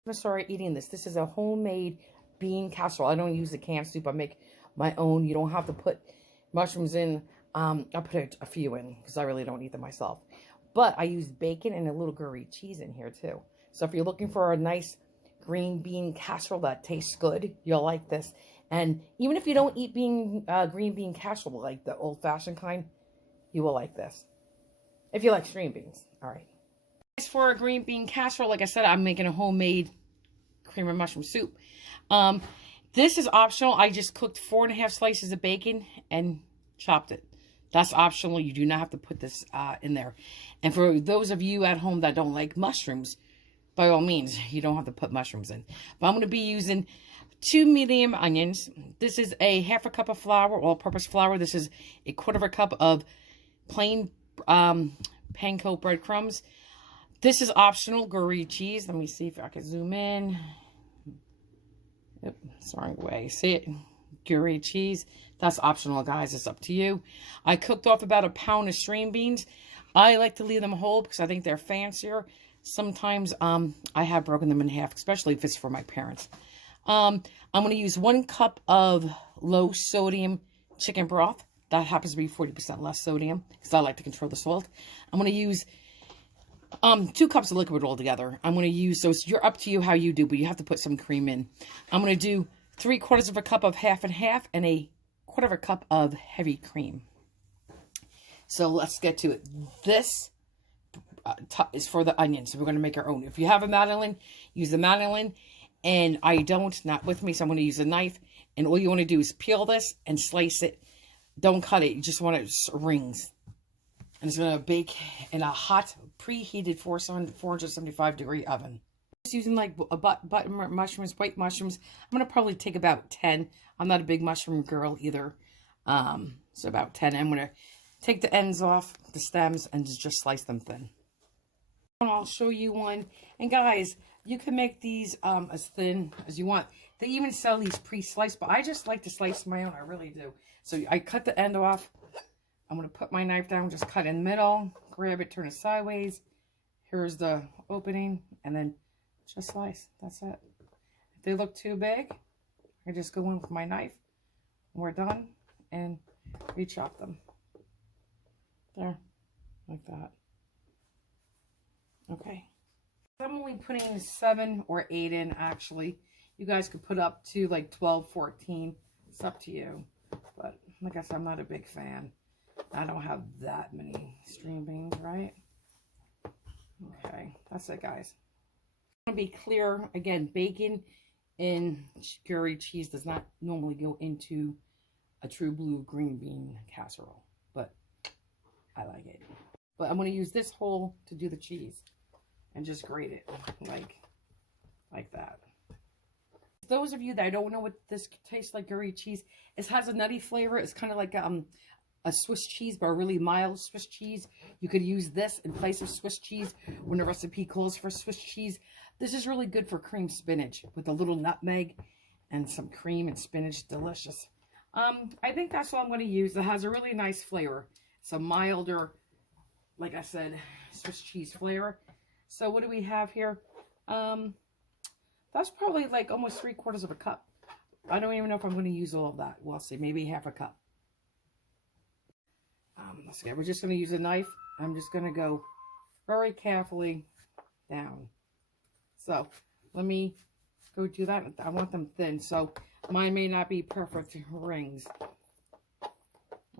I'm gonna start eating this. This is a homemade bean casserole. I don't use the canned soup. I make my own. You don't have to put mushrooms in. I put a few in because I really don't eat them myself. But I use bacon and a little Gruyere cheese in here too. So if you're looking for a nice green bean casserole that tastes good, you'll like this. And even if you don't eat green bean casserole, like the old-fashioned kind, you will like this. If you like string beans. All right. For a green bean casserole, like I said, I'm making a homemade cream and mushroom soup. This is optional. I just cooked 4.5 slices of bacon and chopped it. That's optional. You do not have to put this in there. And for those of you at home that don't like mushrooms, by all means, you don't have to put mushrooms in. But I'm going to be using 2 medium onions. This is a 1/2 cup of flour, all-purpose flour. This is a 1/4 cup of plain panko breadcrumbs. This is optional, Gruyere cheese. Let me see if I can zoom in. Yep, it's the wrong way. See it? Gruyere cheese. That's optional, guys. It's up to you. I cooked off about 1 pound of string beans. I like to leave them whole because I think they're fancier. Sometimes I have broken them in half, especially if it's for my parents. I'm going to use 1 cup of low sodium chicken broth. That happens to be 40% less sodium because I like to control the salt. I'm going to use 2 cups of liquid altogether. I'm going to use, so you're up to you how you do, but you have to put some cream in. I'm going to do 3/4 cup of half and half and 1/4 cup of heavy cream. So let's get to it. This is for the onions. So we're going to make our own. If you have a mandolin, use the mandolin. And I don't, not with me, so I'm going to use a knife. And all you want to do is peel this and slice it. Don't cut it. You just want it rings. And it's going to bake in a hot, preheated 475-degree oven. Just using like button mushrooms, white mushrooms. I'm going to probably take about 10. I'm not a big mushroom girl either. So about 10. I'm going to take the ends off, the stems, and just slice them thin. I'll show you one. And guys, you can make these as thin as you want. They even sell these pre-sliced, but I just like to slice my own. I really do. So I cut the end off. I'm going to put my knife down, just cut in the middle, grab it, turn it sideways. Here's the opening, and then just slice. That's it. If they look too big, I just go in with my knife. We're done, and re-chop them. There, like that. Okay. I'm only putting 7 or 8 in, actually. You guys could put up to like 12, 14. It's up to you. But like I said, I'm not a big fan. I don't have that many string beans, right? Okay, that's it, guys. I want to be clear, again, bacon and Gruyere cheese does not normally go into a true blue green bean casserole, but I like it. But I'm going to use this hole to do the cheese and just grate it like that. Those of you that don't know what this tastes like, Gruyere cheese, it has a nutty flavor. It's kind of like a Swiss cheese, but a really mild Swiss cheese. You could use this in place of Swiss cheese when the recipe calls for Swiss cheese. This is really good for cream spinach with a little nutmeg and some cream and spinach. Delicious. I think that's what I'm going to use. It has a really nice flavor. It's a milder, like I said, Swiss cheese flavor. So what do we have here? That's probably like almost 3/4 cup. I don't even know if I'm going to use all of that. We'll see. Maybe 1/2 cup. Let's see. We're just going to use a knife. I'm just going to go very carefully down. So let me go do that. I want them thin. So mine may not be perfect rings.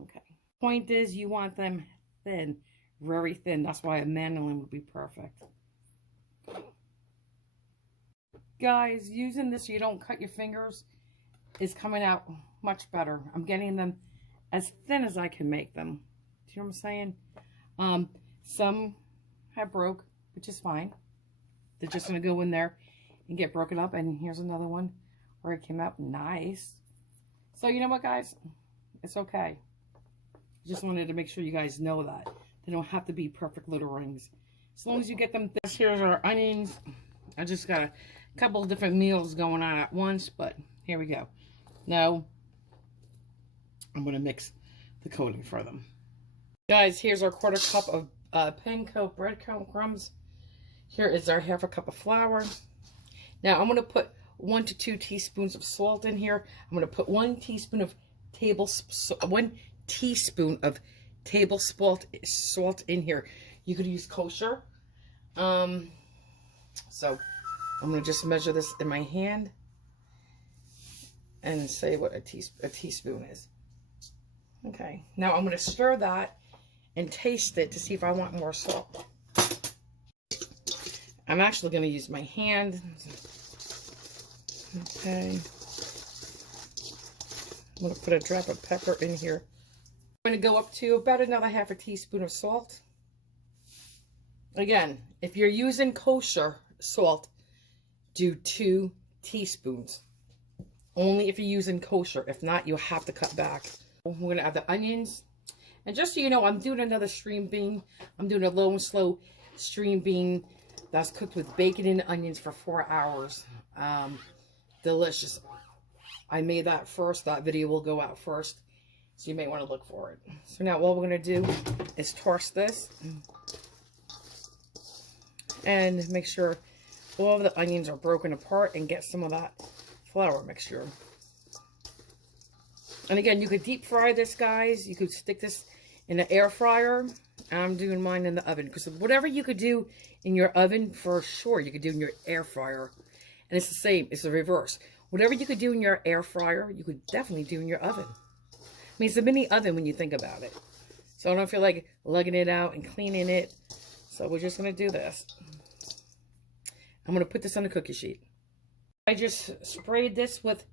Okay. Point is, you want them thin. Very thin. That's why a mandolin would be perfect. Guys, using this so you don't cut your fingers is coming out much better. I'm getting them as thin as I can make them. Do you know what I'm saying? Some have broke, which is fine. They're just going to go in there and get broken up. And here's another one where it came out nice. So you know what, guys? It's okay. Just wanted to make sure you guys know that. They don't have to be perfect little rings. As long as you get them thin. Here's our onions. I just got a couple of different meals going on at once, but here we go. Now, I'm going to mix the coating for them. Guys, here's our 1/4 cup of panko breadcrumbs. Here is our 1/2 cup of flour. Now I'm going to put 1 to 2 teaspoons of salt in here. I'm going to put 1 teaspoon of table salt in here. You could use kosher. So I'm going to just measure this in my hand and say what a teaspoon is. Okay, now I'm going to stir that and taste it to see if I want more salt. I'm actually going to use my hand. Okay. I'm going to put a drop of pepper in here. I'm going to go up to about another ½ teaspoon of salt. Again, if you're using kosher salt, do 2 teaspoons. Only if you're using kosher. If not, you'll have to cut back. We're going to add the onions. And just so you know, I'm doing another string bean. I'm doing a low and slow string bean that's cooked with bacon and onions for 4 hours. Delicious. I made that first. That video will go out first. So you may want to look for it. So now what we're going to do is toss this. And make sure all of the onions are broken apart and get some of that flour mixture. And again, you could deep fry this, guys. You could stick this in the air fryer. I'm doing mine in the oven. Because whatever you could do in your oven, for sure, you could do in your air fryer. And it's the same. It's the reverse. Whatever you could do in your air fryer, you could definitely do in your oven. I mean, it's a mini oven when you think about it. So I don't feel like lugging it out and cleaning it. So we're just going to do this. I'm going to put this on a cookie sheet. I just sprayed this with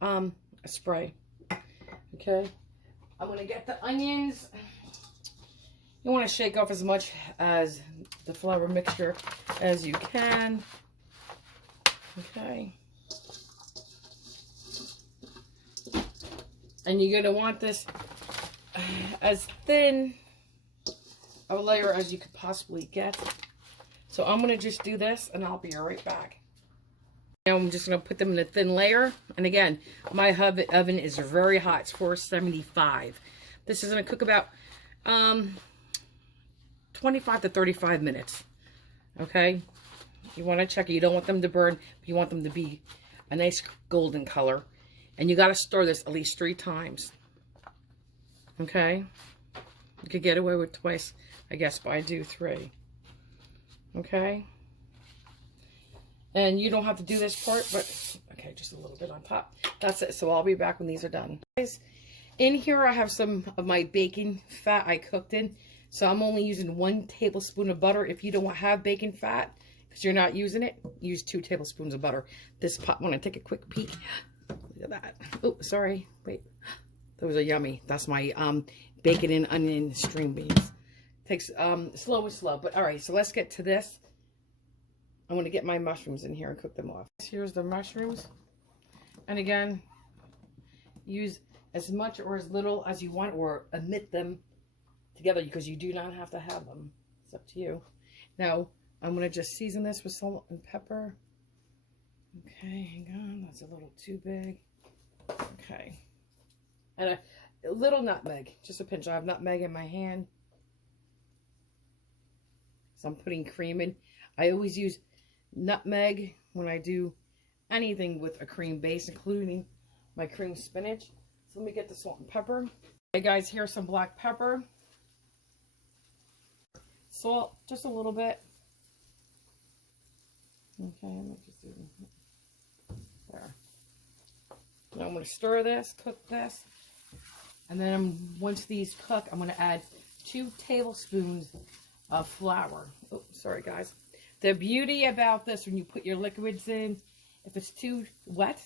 a spray. Okay. I'm going to get the onions. You want to shake off as much as the flour mixture as you can. Okay. And you're going to want this as thin a layer as you could possibly get. So I'm going to just do this and I'll be right back. Now I'm just going to put them in a thin layer. And again, my oven is very hot. It's 475. This is going to cook about 25 to 35 minutes. Okay? You want to check it. You don't want them to burn, but you want them to be a nice golden color. And you got to stir this at least 3 times. Okay? You could get away with twice, I guess, but I do 3. Okay? And you don't have to do this part, but okay, just a little bit on top. That's it. So I'll be back when these are done. Guys, in here I have some of my bacon fat I cooked in. So I'm only using 1 tablespoon of butter. If you don't have bacon fat, because you're not using it, use 2 tablespoons of butter. This pot, want to take a quick peek. Look at that. Oh, sorry. Wait. Those are yummy. That's my bacon and onion string beans. Takes slow and slow. But all right, so let's get to this. I'm going to get my mushrooms in here and cook them off. Here's the mushrooms. And again, use as much or as little as you want, or omit them together, because you do not have to have them. It's up to you. Now, I'm going to just season this with salt and pepper. Okay, hang on. That's a little too big. Okay. And a little nutmeg. Just a pinch. I have nutmeg in my hand. So I'm putting cream in. I always use nutmeg when I do anything with a cream base, including my cream spinach. So let me get the salt and pepper. Hey guys, here's some black pepper. Salt, just a little bit. Okay, let me just do there. Now I'm going to stir this, cook this. And then once these cook, I'm going to add 2 tablespoons of flour. Oh, sorry guys. The beauty about this, when you put your liquids in, if it's too wet,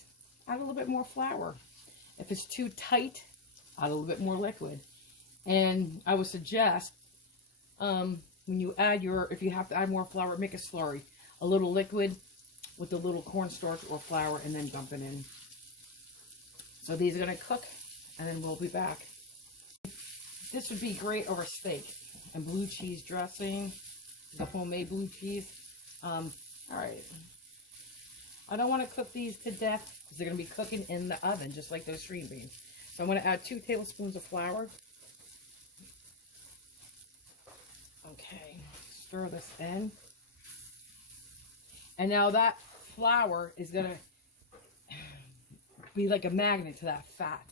add a little bit more flour. If it's too tight, add a little bit more liquid. And I would suggest, when you add if you have to add more flour, make a slurry. A little liquid with a little cornstarch or flour, and then dump it in. So these are going to cook, and then we'll be back. This would be great over steak and blue cheese dressing, the homemade blue cheese. All right. I don't want to cook these to death because they're going to be cooking in the oven, just like those string beans. So I'm going to add 2 tablespoons of flour. Okay, stir this in. And now that flour is going to be like a magnet to that fat.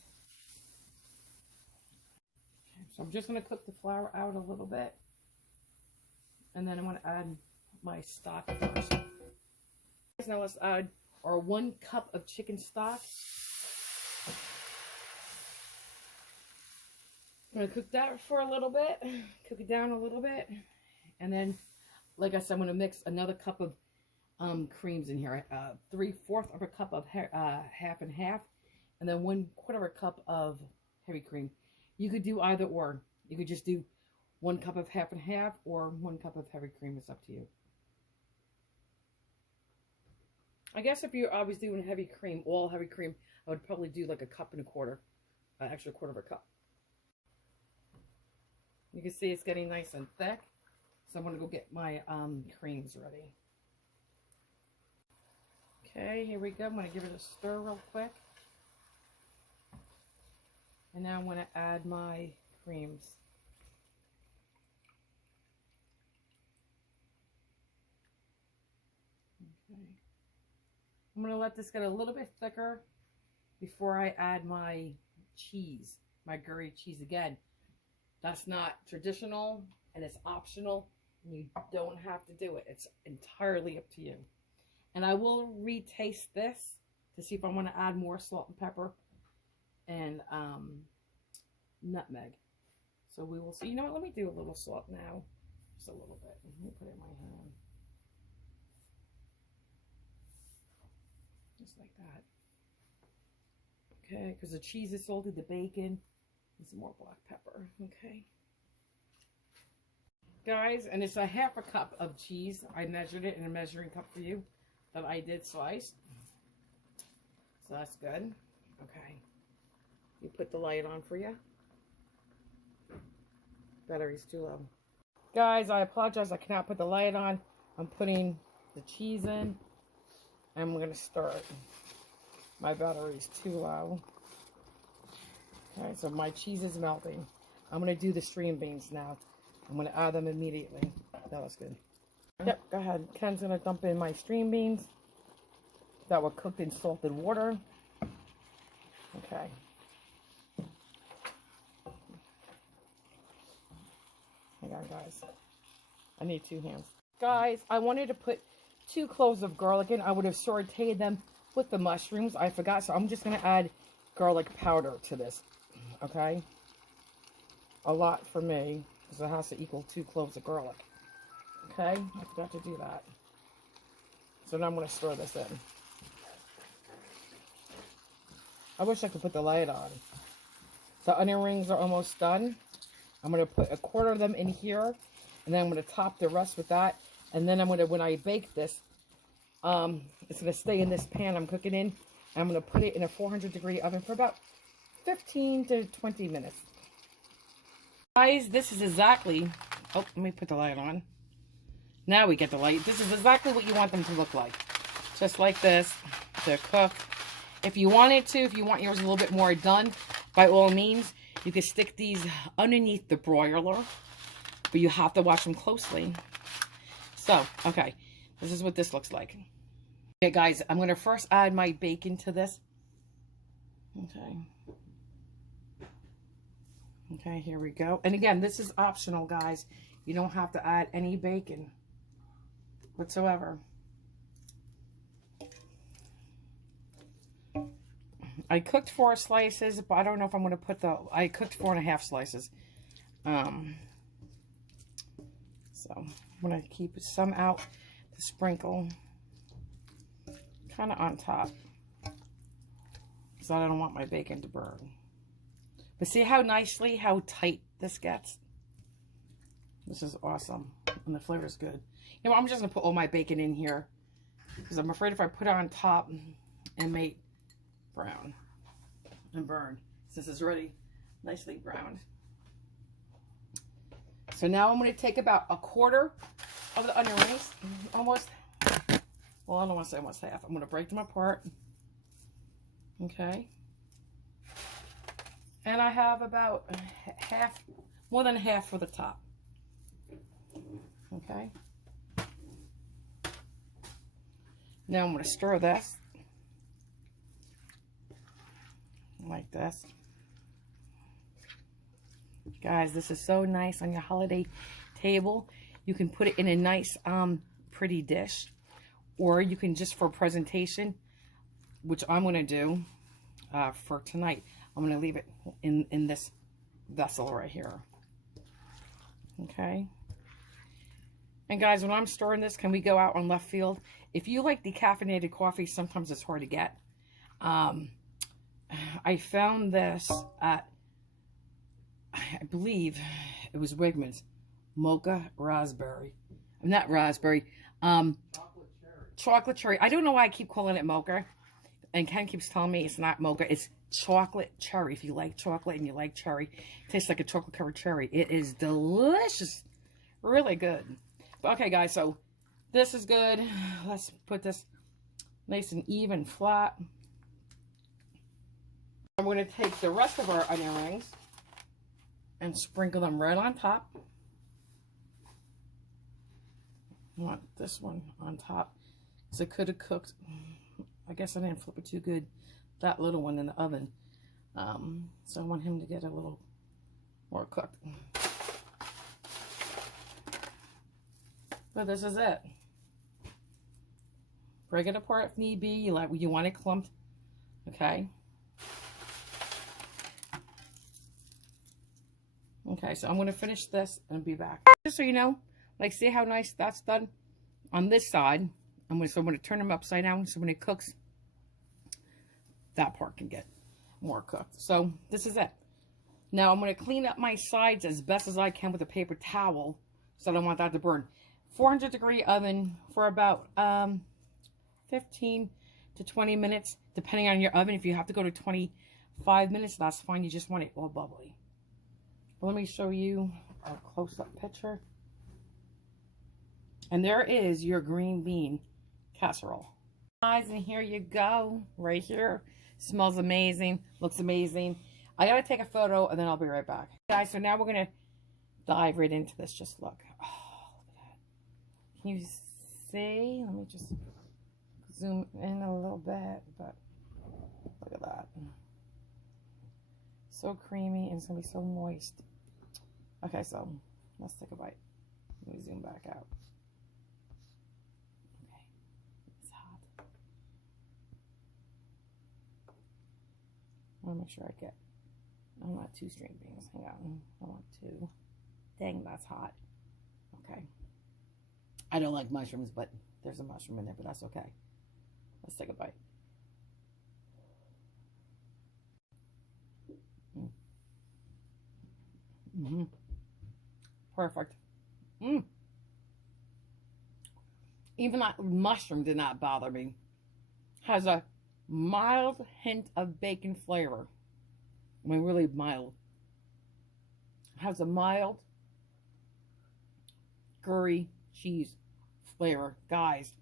So I'm just going to cook the flour out a little bit. And then I'm going to add my stock first. Now let's add our 1 cup of chicken stock. I'm going to cook that for a little bit. Cook it down a little bit. And then, like I said, I'm going to mix another cup of creams in here. 3/4 of a cup of half and half. And then 1/4 cup of heavy cream. You could do either or. You could just do 1 cup of half and half or 1 cup of heavy cream. It's up to you. I guess if you're always doing heavy cream, all heavy cream, I would probably do like 1 1/4, actually 1/4 cup. You can see it's getting nice and thick. So I'm going to go get my creams ready. Okay, here we go. I'm going to give it a stir real quick. And now I'm going to add my creams. Okay. I'm going to let this get a little bit thicker before I add my cheese, my Gruyere cheese again. That's not traditional and it's optional. And you don't have to do it. It's entirely up to you. And I will retaste this to see if I want to add more salt and pepper and nutmeg. So we will see. You know what? Let me do a little salt now. Just a little bit. Let me put it in my hand. Just like that. Okay, because the cheese is salted, the bacon, and some more black pepper. Okay. Guys, and it's a 1/2 cup of cheese. I measured it in a measuring cup for you that I did slice. So that's good. Okay. You put the light on for you. Battery's too low. Guys, I apologize. I cannot put the light on. I'm putting the cheese in. I'm going to start. My battery's too low. Okay, so my cheese is melting. I'm going to do the string beans now. I'm going to add them immediately. That was good. Yep, go ahead. Ken's going to dump in my string beans that were cooked in salted water. Okay. Hang on, guys. I need 2 hands. Guys, I wanted to put 2 cloves of garlic in. I would have sauteed them with the mushrooms. I forgot, so I'm just going to add garlic powder to this. Okay? A lot for me, because it has to equal 2 cloves of garlic. Okay? I forgot to do that. So now I'm going to stir this in. I wish I could put the light on. The onion rings are almost done. I'm going to put 1/4 of them in here. And then I'm going to top the rest with that. And then I'm going to, when I bake this, it's going to stay in this pan I'm cooking in. And I'm going to put it in a 400-degree oven for about 15 to 20 minutes. Guys, this is exactly... Oh, let me put the light on. Now we get the light. This is exactly what you want them to look like. Just like this. They're cooked. If you wanted to, if you want yours a little bit more done, by all means, you can stick these underneath the broiler. But you have to watch them closely. So, okay. This is what this looks like. Okay, guys, I'm going to first add my bacon to this. Okay. Okay, here we go. And again, this is optional, guys. You don't have to add any bacon whatsoever. I cooked 4 slices, but I don't know if I'm going to put the... I cooked 4.5 slices. So, I'm going to keep some out to sprinkle kind of on top. Because I don't want my bacon to burn. But see how nicely, how tight this gets? This is awesome. And the flavor is good. You know, I'm just going to put all my bacon in here. Because I'm afraid if I put it on top and make brown and burn. Since it's already nicely browned. So now I'm going to take about 1/4 of the onion rings. Almost. Well, I don't want to say almost half. I'm going to break them apart. Okay. And I have about half, more than half for the top. Okay. Now I'm going to stir this like this. Guys, this is so nice on your holiday table. You can put it in a nice, pretty dish, or you can just for presentation, which I'm going to do for tonight. I'm going to leave it in this vessel right here. Okay. And guys, when I'm stirring this, can we go out on left field? If you like decaffeinated coffee, sometimes it's hard to get. I found this at, I believe it was Wegmans, mocha raspberry. Not raspberry, chocolate cherry. I don't know why I keep calling it mocha. And Ken keeps telling me it's not mocha, it's chocolate cherry. If you like chocolate and you like cherry, it tastes like a chocolate covered cherry. It is delicious. Really good. But okay, guys, so this is good. Let's put this nice and even, flat. I'm going to take the rest of our onion rings and sprinkle them right on top. I want this one on top because it could have cooked. I guess I didn't flip it too good, that little one in the oven. So I want him to get a little more cooked. But this is it. Break it apart if need be. You want it clumped, okay? Okay, so I'm going to finish this and be back. Just so you know, like, see how nice that's done on this side. I'm going to turn them upside down so when it cooks, that part can get more cooked. So this is it. Now I'm going to clean up my sides as best as I can with a paper towel so I don't want that to burn. 400-degree oven for about 15 to 20 minutes, depending on your oven. If you have to go to 25 minutes, that's fine. You just want it all bubbly. But let me show you a close-up picture. And there is your green bean casserole. Guys, and here you go. Right here. Smells amazing. Looks amazing. I gotta take a photo and then I'll be right back. Guys, so now we're gonna dive right into this. Just look. Oh, look at that. Can you see? Let me just zoom in a little bit, but look at that. So creamy and it's gonna be so moist. Okay, so let's take a bite. Let me zoom back out. Okay, it's hot. I want to make sure I don't want 2 string beans. Hang on, I want 2. Dang, that's hot. Okay. I don't like mushrooms, but there's a mushroom in there, but that's okay. Let's take a bite. Mm-hmm. Perfect. Even that mushroom did not bother me. Has a mild hint of bacon flavor. I mean, really mild. Has a mild curry cheese flavor. Guys,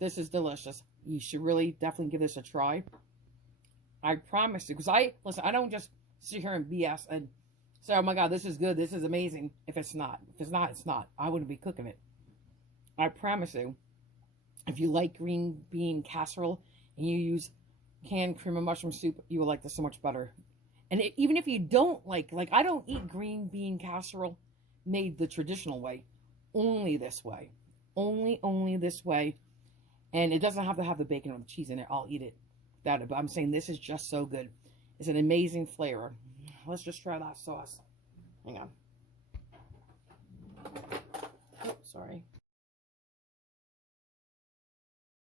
this is delicious. You should really definitely give this a try. I promise you. Because listen, I don't just sit here and BS and say, oh my God, this is good, this is amazing, if it's not. If it's not, it's not. I wouldn't be cooking it. I promise you, if you like green bean casserole and you use canned cream of mushroom soup, you will like this so much better. And even if you don't like I don't eat green bean casserole made the traditional way. Only this way. Only this way. And it doesn't have to have the bacon or the cheese in it. I'll eat it without it. But I'm saying this is just so good. It's an amazing flavor. Let's just try that sauce. Hang on. Oh, sorry.